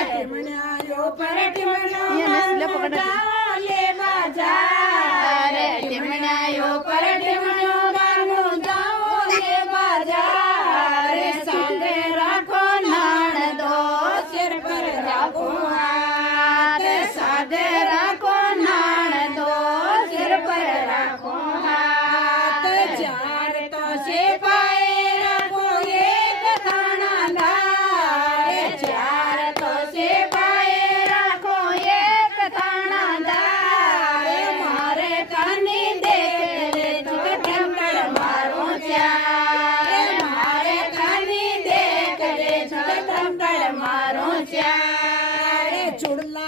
ટીમણ્યાયો પર ટીમણ્યો ગાલે બાજાર ટીમણ્યાયો પર ટીમણ્યો ગાનું જાઓ લે બાજાર સાંગે રાખો નાણદો સિર પર રાખો હાથ સાદે રાખો નાણદો સિર પર રાખો હાથ ચાર તો સિપાઈ રાખો એક થાણાદાર ચાર તો સિપાઈ રાખો એક થાણાદાર મારે કાની દેખ લે ઠંકર મારો ચાર મારે કાની દેખ લે ઠંકર મારો ચાર ચુડલા